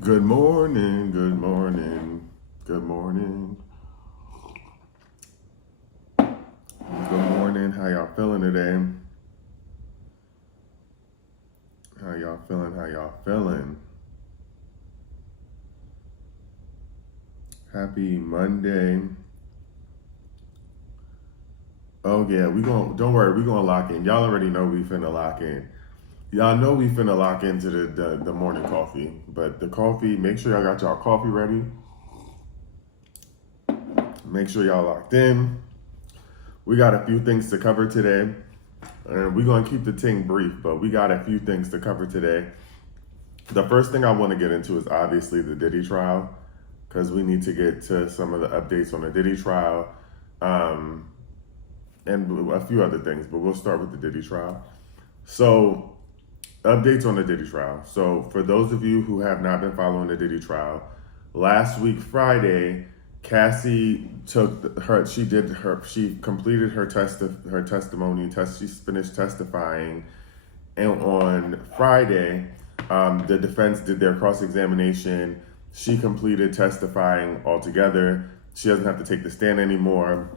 Good morning, good morning, good morning, good morning. How y'all feeling today? How y'all feeling? How y'all feeling? Happy Monday. Oh yeah, don't worry, we gonna lock in. Y'all already know we finna lock in. Y'all know we finna lock into the morning coffee. But the coffee, make sure y'all got y'all coffee ready. Make sure y'all locked in. We got a few things to cover today. And we're gonna keep the ting brief, but we got a few things to cover today. The first thing I want to get into is obviously the Diddy trial, because we need to get to some of the updates on the Diddy trial um, and a few other things, but we'll start with the Diddy trial. So, updates on the Diddy trial. So, for those of you who have not been following the Diddy trial, last week, Friday, Cassie she completed her testimony, she finished testifying, and on Friday, the defense did their cross-examination. She completed testifying altogether. She doesn't have to take the stand anymore.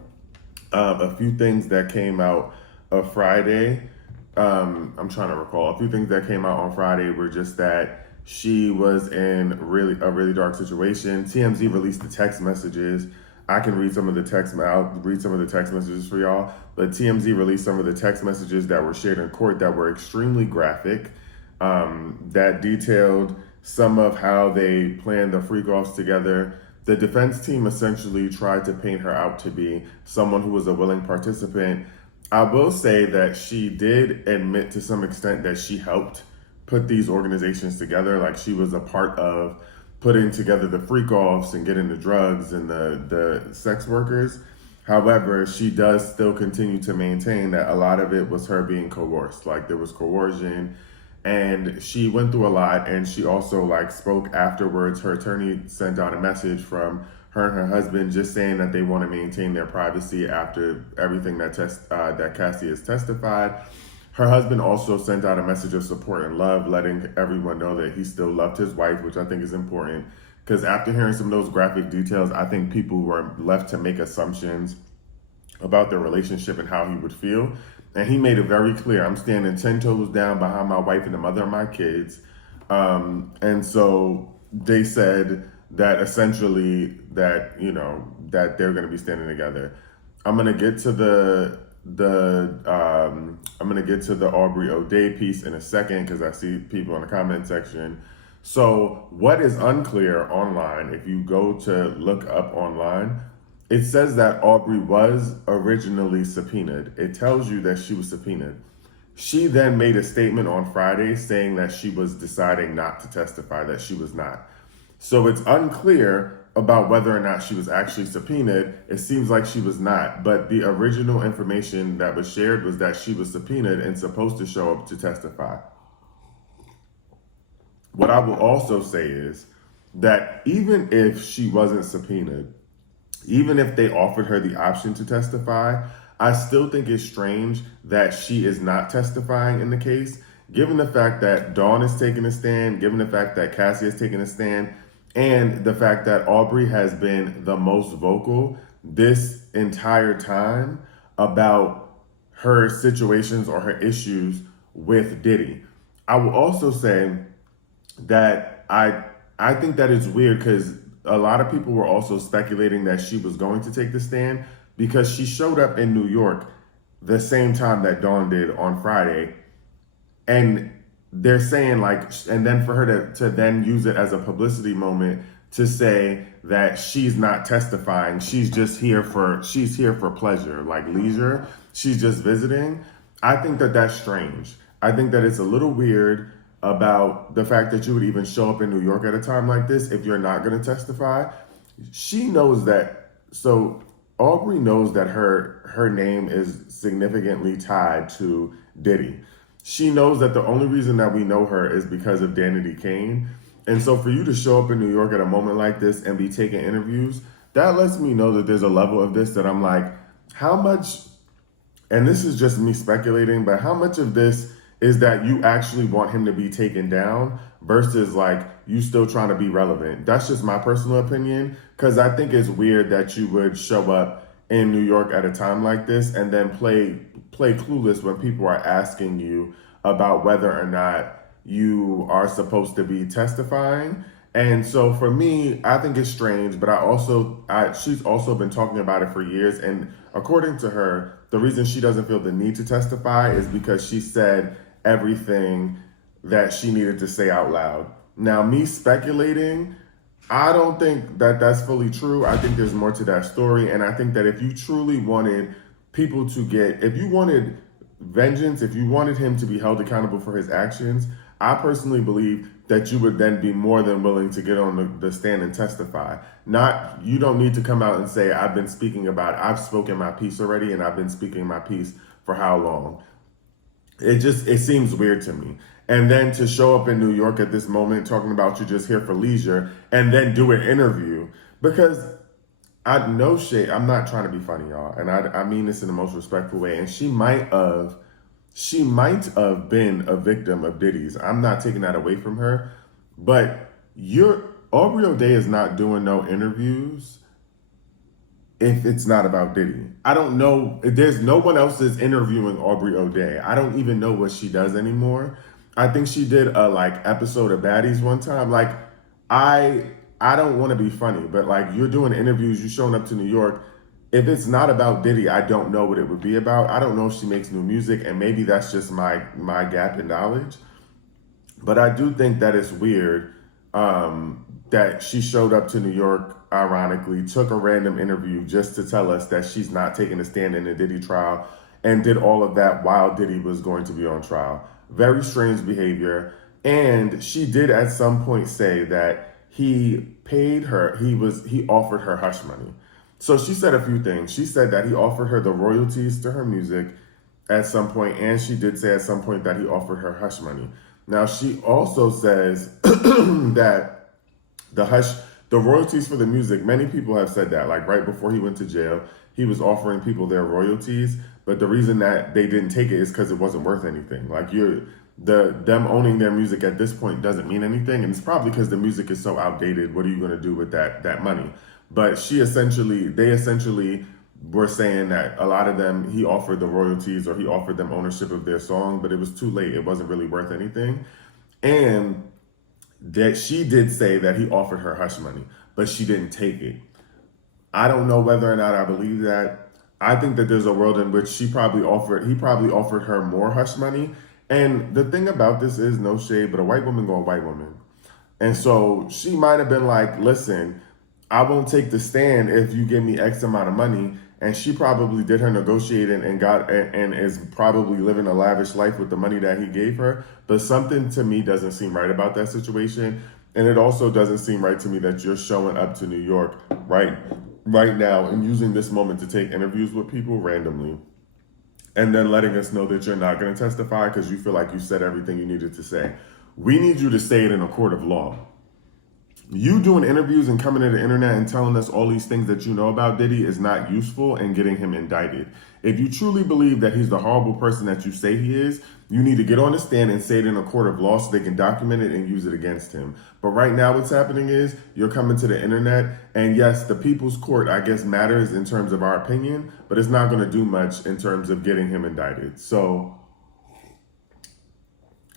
A few things that came out of Friday. I'm trying to recall. A few things that came out on Friday were just that she was in a really dark situation. TMZ released the text messages. I can read some of the text. I'll read some of the text messages for y'all. But TMZ released some of the text messages that were shared in court that were extremely graphic. That detailed some of how they planned the freak-offs together. The defense team essentially tried to paint her out to be someone who was a willing participant. I will say that she did admit to some extent that she helped put these organizations together. Like she was a part of putting together the freak-offs and getting the drugs and the sex workers. However, she does still continue to maintain that a lot of it was her being coerced. Like there was coercion, and she went through a lot. And she also spoke afterwards. Her attorney sent out a message from her and her husband just saying that they want to maintain their privacy after everything that Cassie has testified. Her husband also sent out a message of support and love, letting everyone know that he still loved his wife, which I think is important. Because after hearing some of those graphic details, I think people were left to make assumptions about their relationship and how he would feel. And he made it very clear, I'm standing 10 toes down behind my wife and the mother of my kids. And so they said that essentially that, that they're going to be standing together. I'm going to get to the Aubrey O'Day piece in a second because I see people in the comment section. So what is unclear online, if you go to look up online, it says that Aubrey was originally subpoenaed. It tells you that she was subpoenaed. She then made a statement on Friday saying that she was deciding not to testify, that she was not. So it's unclear about whether or not she was actually subpoenaed. It seems like she was not, but the original information that was shared was that she was subpoenaed and supposed to show up to testify. What I will also say is that even if she wasn't subpoenaed, even if they offered her the option to testify, I still think it's strange that she is not testifying in the case, given the fact that Dawn is taking a stand, given the fact that Cassie is taking a stand, and the fact that Aubrey has been the most vocal this entire time about her situations or her issues with Diddy. I will also say that I think that it's weird because a lot of people were also speculating that she was going to take the stand because she showed up in New York the same time that Dawn did on Friday. And they're saying and then for her to then use it as a publicity moment to say that she's not testifying. She's here for pleasure, like leisure. She's just visiting. I think that that's strange. I think that it's a little weird about the fact that you would even show up in New York at a time like this if you're not going to testify. She knows that. So Aubrey knows that her name is significantly tied to Diddy. She knows that the only reason that we know her is because of Danity Kane. And so for you to show up in New York at a moment like this and be taking interviews, that lets me know that there's a level of this that I'm like, how much, and this is just me speculating, but how much of this is that you actually want him to be taken down versus you still trying to be relevant. That's just my personal opinion, because I think it's weird that you would show up in New York at a time like this and then play clueless when people are asking you about whether or not you are supposed to be testifying. And so for me, I think it's strange, but she's also been talking about it for years. And according to her, the reason she doesn't feel the need to testify is because she said everything that she needed to say out loud. Now, me speculating, I don't think that that's fully true. I think there's more to that story. And I think that if you truly wanted people to if you wanted vengeance, if you wanted him to be held accountable for his actions, I personally believe that you would then be more than willing to get on the stand and testify. You don't need to come out and say, I've spoken my piece already, and I've been speaking my piece for how long? It seems weird to me. And then to show up in New York at this moment talking about you're just here for leisure and then do an interview, because I'm not trying to be funny, y'all. And I mean this in the most respectful way. And she might have been a victim of Diddy's. I'm not taking that away from her, but Aubrey O'Day is not doing no interviews if it's not about Diddy. I don't know. There's no one else is interviewing Aubrey O'Day. I don't even know what she does anymore. I think she did a episode of Baddies one time. I don't want to be funny, but you're doing interviews, you're showing up to New York. If it's not about Diddy, I don't know what it would be about. I don't know if she makes new music, and maybe that's just my gap in knowledge. But I do think that it's weird that she showed up to New York, ironically, took a random interview just to tell us that she's not taking a stand in the Diddy trial, and did all of that while Diddy was going to be on trial. Very strange behavior. And she did at some point say that he paid her, he offered her hush money. So she said a few things. She said that he offered her the royalties to her music at some point, and she did say at some point that he offered her hush money. Now, she also says that the royalties for the music, many people have said that, right before he went to jail, he was offering people their royalties, but the reason that they didn't take it is because it wasn't worth anything. Them owning their music at this point doesn't mean anything, and it's probably because the music is so outdated. What are you going to do with that money? But they essentially were saying that a lot of them, he offered the royalties or he offered them ownership of their song, but it was too late. It wasn't really worth anything. And that she did say that he offered her hush money, but she didn't take it. I don't know whether or not I believe that. I think that there's a world in which he probably offered her more hush money. And the thing about this is, no shade, but a white woman go a white woman. And so she might have been like, listen, I won't take the stand if you give me X amount of money. And she probably did her negotiating and is probably living a lavish life with the money that he gave her. But something to me doesn't seem right about that situation. And it also doesn't seem right to me that you're showing up to New York right now and using this moment to take interviews with people randomly, and then letting us know that you're not going to testify because you feel like you said everything you needed to say. We need you to say it in a court of law. You doing interviews and coming to the internet and telling us all these things that you know about Diddy is not useful in getting him indicted. If you truly believe that he's the horrible person that you say he is, you need to get on the stand and say it in a court of law so they can document it and use it against him. But right now what's happening is you're coming to the internet, and yes, the people's court, I guess, matters in terms of our opinion, but it's not going to do much in terms of getting him indicted. So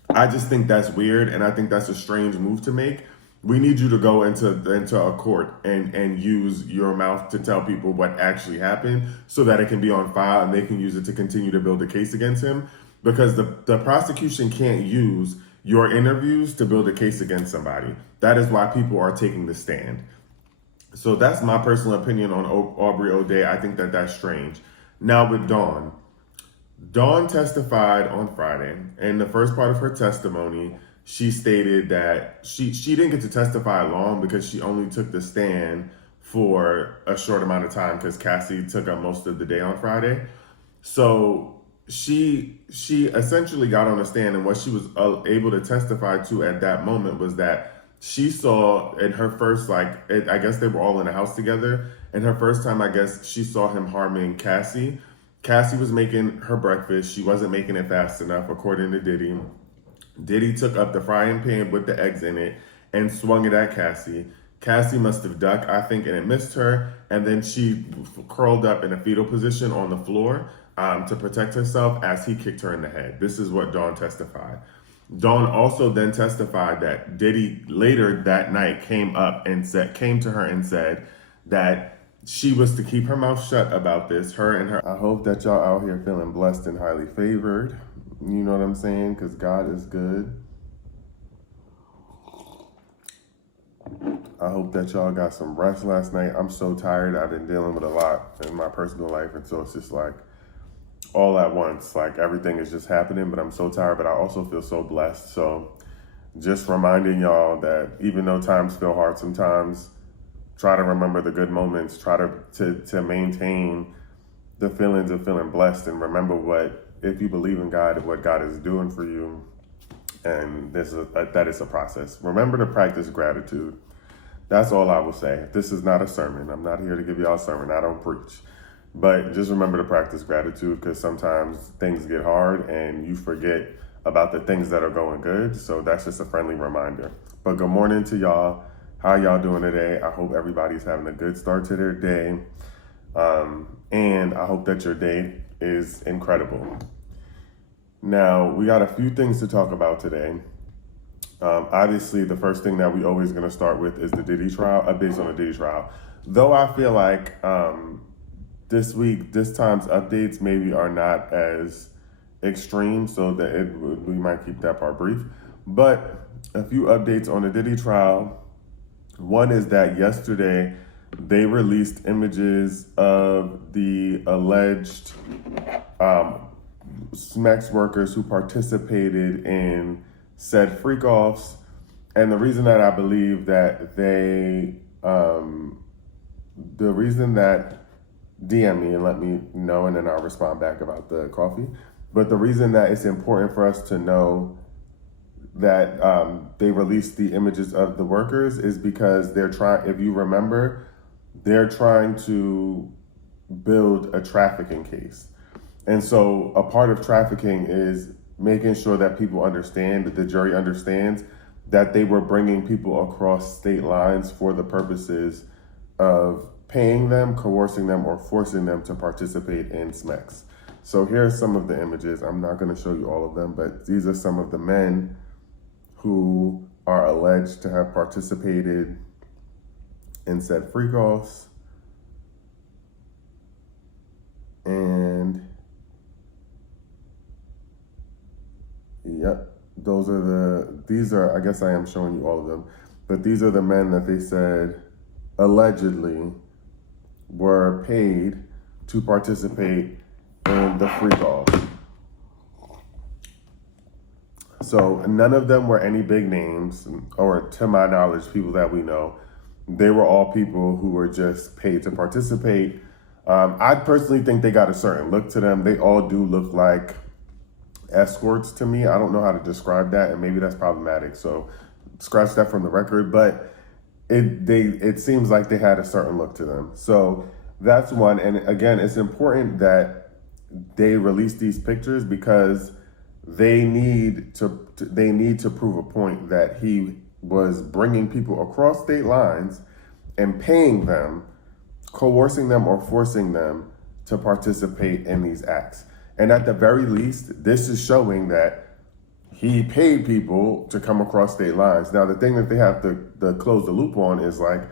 I just think that's weird, and I think that's a strange move to make. We need you to go into a court and use your mouth to tell people what actually happened so that it can be on file and they can use it to continue to build a case against him, because the prosecution can't use your interviews to build a case against somebody. That is why people are taking the stand. So that's my personal opinion on Aubrey O'Day. I think that that's strange. Now with Dawn testified on Friday, and the first part of her testimony, she stated that she didn't get to testify long because she only took the stand for a short amount of time because Cassie took up most of the day on Friday. So she essentially got on the stand, and what she was able to testify to at that moment was that she saw in her first, I guess they were all in a house together. And her first time, I guess, she saw him harming Cassie. Cassie was making her breakfast. She wasn't making it fast enough, according to Diddy. Diddy took up the frying pan with the eggs in it and swung it at Cassie. Cassie must have ducked, I think, and it missed her. And then she curled up in a fetal position on the floor to protect herself as he kicked her in the head. This is what Dawn testified. Dawn also then testified that Diddy later that night came to her and said that she was to keep her mouth shut about this, her and her. I hope that y'all out here feeling blessed and highly favored. You know what I'm saying? Because God is good. I hope that y'all got some rest last night. I'm so tired. I've been dealing with a lot in my personal life. And so it's just like all at once, like everything is just happening, but I'm so tired, but I also feel so blessed. So just reminding y'all that even though times feel hard sometimes, try to remember the good moments, try to maintain the feelings of feeling blessed, and remember what, if you believe in God, what God is doing for you. And that is a process. Remember to practice gratitude. That's all I will say. This is not a sermon. I'm not here to give y'all a sermon. I don't preach. But just remember to practice gratitude, because sometimes things get hard and you forget about the things that are going good. So that's just a friendly reminder. But good morning to y'all. How y'all doing today? I hope everybody's having a good start to their day. And I hope that your day is incredible. Now, we got a few things to talk about today. Obviously, the first thing that we always going to start with is the Diddy trial, updates on the Diddy trial. Though I feel like this time's updates maybe are not as extreme, so that we might keep that part brief. But a few updates on the Diddy trial. One is that yesterday they released images of the alleged SMEX workers who participated in said freak-offs. And the reason that I believe that the reason that, DM me and let me know, and then I'll respond back about the coffee. But the reason that it's important for us to know that they released the images of the workers is because if you remember, they're trying to build a trafficking case. And so a part of trafficking is making sure that people understand, that the jury understands, that they were bringing people across state lines for the purposes of paying them, coercing them, or forcing them to participate in SMEX. So here's some of the images. I'm not going to show you all of them, but these are some of the men who are alleged to have participated in said freak-offs. And yep, these are, I guess I am showing you all of them, but these are the men that they said allegedly were paid to participate in the freak-offs. So none of them were any big names, or to my knowledge, people that we know. They were all people who were just paid to participate. I personally think they got a certain look to them. They all do look like escorts to me. I don't know how to describe that, and maybe that's problematic. So scratch that from the record, but it seems like they had a certain look to them. So that's one. And again, it's important that they release these pictures because they need to prove a point that he was bringing people across state lines and paying them, coercing them, or forcing them to participate in these acts. And at the very least, this is showing that he paid people to come across state lines. Now, the thing that they have to close the loop on is like,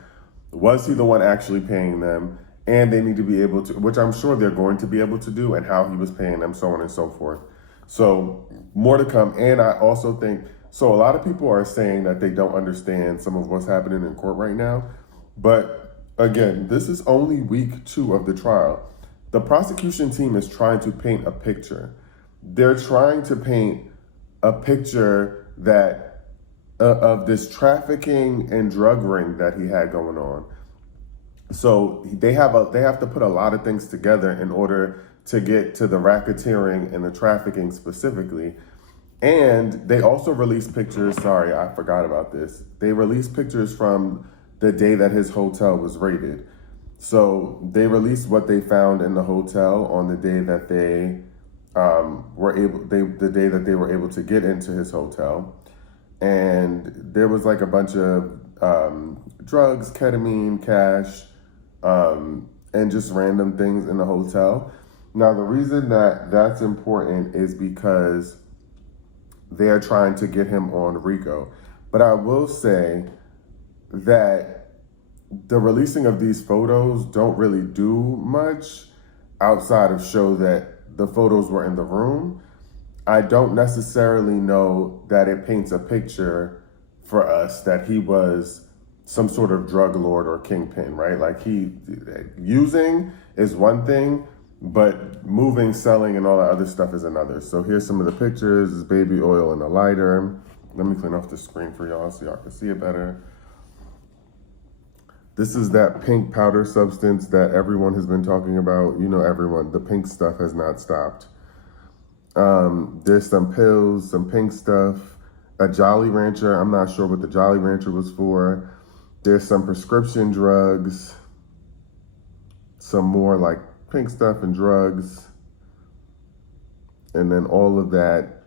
was he the one actually paying them? And they need to be able to, which I'm sure they're going to be able to do, and how he was paying them, so on and so forth. So more to come. And I also think, so a lot of people are saying that they don't understand some of what's happening in court right now. But again, this is only week 2 of the trial. The prosecution team is trying to paint a picture. They're trying to paint a picture that of this trafficking and drug ring that he had going on. So they have to put a lot of things together in order to get to the racketeering and the trafficking specifically. And they also released pictures, sorry, I forgot about this. They released pictures from the day that his hotel was raided. So they released what they found in the hotel on the day that they were able to get into his hotel. and there was like a bunch of drugs, ketamine, cash, and just random things in the hotel. Now, the reason that that's important is because they're trying to get him on RICO. But I will say that the releasing of these photos don't really do much outside of show that the photos were in the room. I don't necessarily know that it paints a picture for us that he was some sort of drug lord or kingpin, right? Like using is one thing, but moving, selling, and all that other stuff is another. So here's some of the pictures. This baby oil and a lighter. Let me clean off the screen for y'all so y'all can see it better. This is that pink powder substance that everyone has been talking about. You know, everyone, the pink stuff has not stopped. There's some pills, some pink stuff, a Jolly Rancher. I'm not sure what the Jolly Rancher was for. There's some prescription drugs, some more like pink stuff and drugs, and then all of that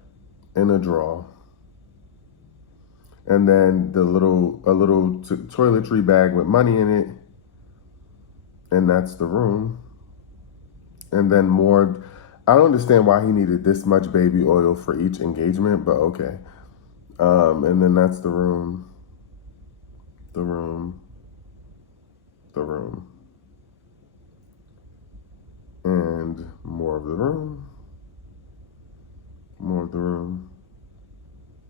in a drawer. And then a little toiletry bag with money in it, and that's the room. And then more. I don't understand why he needed this much baby oil for each engagement, but okay. And then that's the room, the room, the room. And more of the room, more of the room.